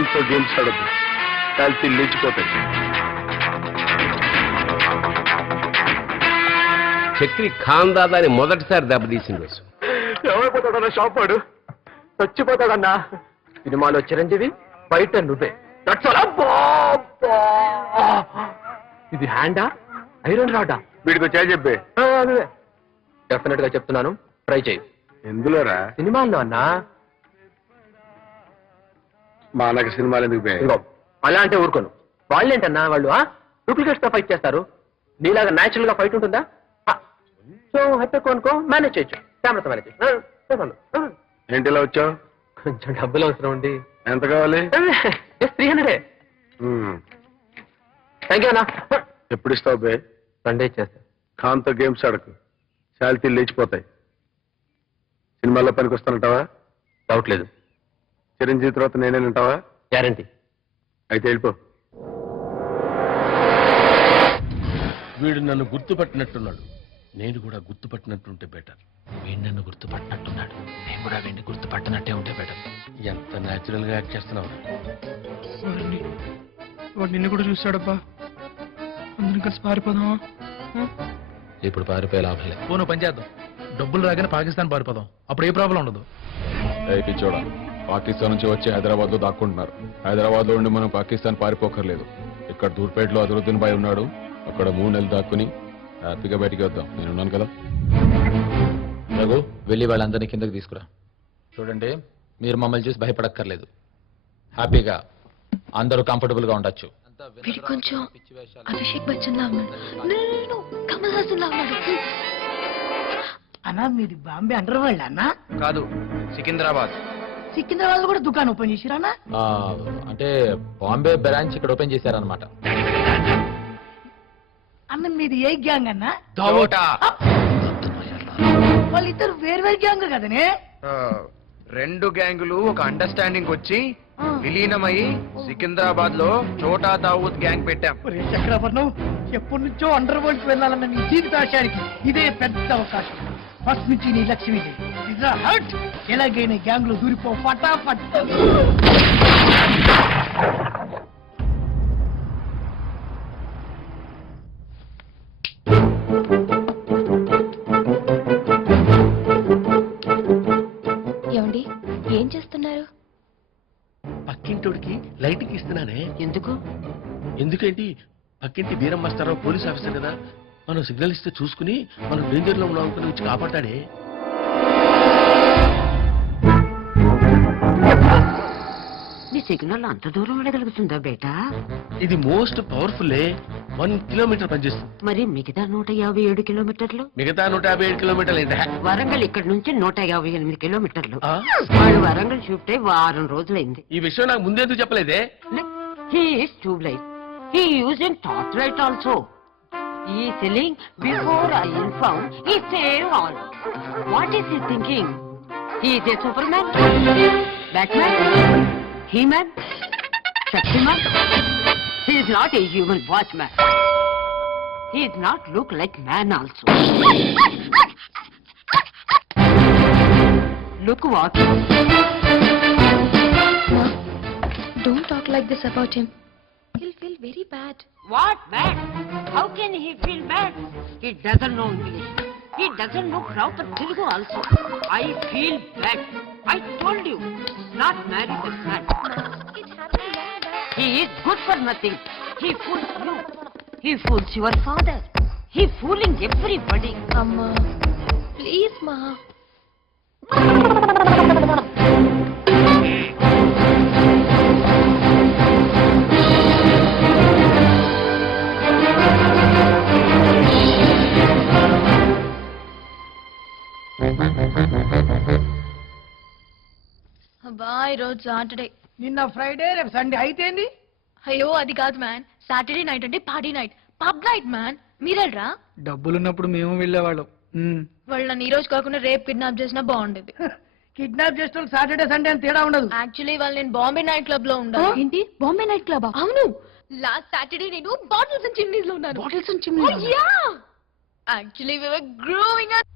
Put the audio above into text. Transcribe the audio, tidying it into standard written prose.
కాంతో games ఆడద్దు, కాల్చి లేచిపోతాయి. చక్రి ఖాన్ దాదాని మొదటిసారి దెబ్బతీసిన రోజు. ఎవరైపోతాడన్నా షాప్ వాడు, చచ్చిపోతాడన్నా. సినిమాలో చిరంజీవి, బయట నువ్వే. ఇది హ్యాండా, ఐరన్ రాడా? వీడికి వచ్చా చెప్పే. డెఫినెట్ గా చెప్తున్నాను, ట్రై చేయి. ఎందులోరా? సినిమాల్లో అన్నా. మా అన్నకి సినిమాలు ఎందుకు బే? ఇదిగో అలా అంటే ఊరుకోను. వాళ్ళేంటన్నా వాళ్ళు డూప్లికేట్స్ తో ఫైట్ చేస్తారు. నీలాగా న్యాచురల్ గా ఫైట్ ఉంటుందా? సో హ్యాపీ కొనుక్కో, మేనేజ్ చేయొచ్చు. కెమెరాతో మేనేజ్ చేయొచ్చు. ఏంటి ఇలా వచ్చావు? కొంచెం డబ్బులు అవసరం ఉంది. ఎంత కావాలి? 300. థ్యాంక్ యూ అన్నా. ఎప్పుడు ఇస్తావు బే? సండే ఇచ్చేస్తా. ఖాన్తో గేమ్స్ ఆడకు, శాలిటీలు లేచిపోతాయి. సినిమాల్లో పనికి వస్తానంటావా? డౌట్ లేదు. చిరంజీవి తర్వాత నేనేనంటావా? గ్యారంటీ. అయితే వెళ్ళిపో. వీడు నన్ను గుర్తుపట్టినట్టున్నాడు, నేను కూడా గుర్తుపట్టినట్టుంటే బెటర్. వీడు నన్ను గుర్తుపట్టినట్టున్నాడు, నేను కూడా వీడిని గుర్తుపట్టినట్టే ఉంటే బెటర్. ఎంత న్యాచురల్ గా యాక్ట్ చేస్తున్నావు. వాడు నిన్ను కూడా చూస్తాడబ్బా. అందరం కలిసి పారిపోదామా? ఇప్పుడు పారిపోయే లాభం లేదు. పోను పని చేద్దాం, డబ్బులు రాగానే పాకిస్తాన్ పారిపోదాం, అప్పుడు ఏ ప్రాబ్లం ఉండదు. పిచ్చోడా, పాకిస్తాన్ నుంచి వచ్చి హైదరాబాద్ లో దాక్కుంటున్నారు. హైదరాబాద్ లో ఉండి మనం పాకిస్తాన్ పారిపోకర్లేదు. ఇక్కడ దూర్పేటలో అజరుద్దీన్ బాయ్ ఉన్నాడు, అక్కడ 3 నెలలు దాక్కుని హ్యాపీగా బయటికి వద్దాం. నేనున్నాను కదా. రఘు, వెళ్ళి వాళ్ళందరినీ కిందకి తీసుకురా. చూడండి, మీరు మమ్మల్ని చూసి భయపడక్కర్లేదు. హ్యాపీగా అందరూ కంఫర్టబుల్ గా ఉండొచ్చు. వీడి కొంచెం అభిషేక్ బచ్చన్ లా ఉన్నాడు, కమల్ హాసన్ లా ఉన్నాడు. అన్నా మీది బాంబే అండర్ వరల్డ్ అన్నా? కాదు, సికింద్రాబాద్. సికింద్రాబాద్ లో కూడా దుకాణం ఓపెన్ చేసిరన్నా? అంటే బాంబే బ్రాంచ్ ఇక్కడ ఓపెన్ చేశారనమాట. అన్న మీది ఏ గ్యాంగ్ అన్నా? వాళ్ళిద్దరు వేరు గ్యాంగ్ కదనే? 2 గ్యాంగులు ఒక అండర్స్టాండింగ్ వచ్చి విలీనమై సికింద్రాబాద్ లో చోటా దావూద్ గ్యాంగ్ పెట్టాం. చక్రవర్ణం, ఎప్పటి నుంచో అండర్ వరల్డ్ వెళ్ళాలన్న నీ జీవితాశానికి ఇదే పెద్ద అవకాశం. ఫస్ట్ నుంచి నీ లక్ష్యం ఇదే. ఎలాగైనా గ్యాంగ్ లో దూరిపో, ఫటాఫట్. ఏమండి, ఏం చేస్తున్నారు? పక్కింటోడికి లైటింగ్ ఇస్తున్నానే. ఎందుకు? ఎందుకేంటి, పక్కింటి వీరం మాస్టర్ పోలీస్ ఆఫీసర్ కదా, మనం సిగ్నల్ ఇస్తే చూసుకుని మనం డేంజర్ లో ఉన్నాం అనుకుని వచ్చి కాపాడాడే. నీ సిగ్నల్ అంత దూరం వెళ్ళగలుగుతుందా బేటా? ఇది మోస్ట్ పవర్ఫుల్. 1 కిలోమీటర్ పనిచేస్తుంది. మరి మిగతా 157 కిలోమీటర్లు? మిగతా 157 కిలోమీటర్లు ఏంటా? వరంగల్ ఇక్కడ నుంచి 158 కిలోమీటర్లు. వాడు వరంగల్ షిఫ్ట్ అయి వారం రోజులైంది. ఈ విషయం నాకు ముందెందుకు చెప్పలేదే? He is too late. He using torchlight also. He is selling before I inform. He save all. What is he thinking? He is a Superman, Batman, He-Man, Shaktiman. He is not a human watchman. He is not look like man also. Look what? Ma, don't talk like this about him. He'll feel very bad. What bad? How can he feel bad? He doesn't know English. He doesn't know proper Telugu also. I feel bad. I told you, not marry this man. It happened long back. He is good for nothing. He fools you. He fools your father. He fooling everybody. Amma, please, Ma. అబ్బా, ఈరోజు Saturday. నిన్న Friday, రేపు Sunday అయితేంది? అయ్యో అది కాదు man, Saturday night అంటే party night, pub night man. మీరెళ్ళరా? డబ్బులున్నప్పుడు మేము వెళ్ళేవాళ్ళం. వాళ్ళు నన్ను ఈ రోజు కాకుండా రేపు కిడ్నాప్ చేసినా బాగుండేది. కిడ్నాప్ చేసిన సాటర్డే సండే అని తేడా ఉండదు. యాక్చువల్లీ వాళ్ళు నేను బాంబే నైట్ క్లబ్ లో ఉండాలి. ఏంటి, బాంబే నైట్ క్లబ్? అవును, లాస్ట్ సాటర్డే నేను బాటిల్స్ అండ్ చిమ్నీస్ లో ఉన్నాను. Bottles and chimneys? Yeah, actually we were growing up.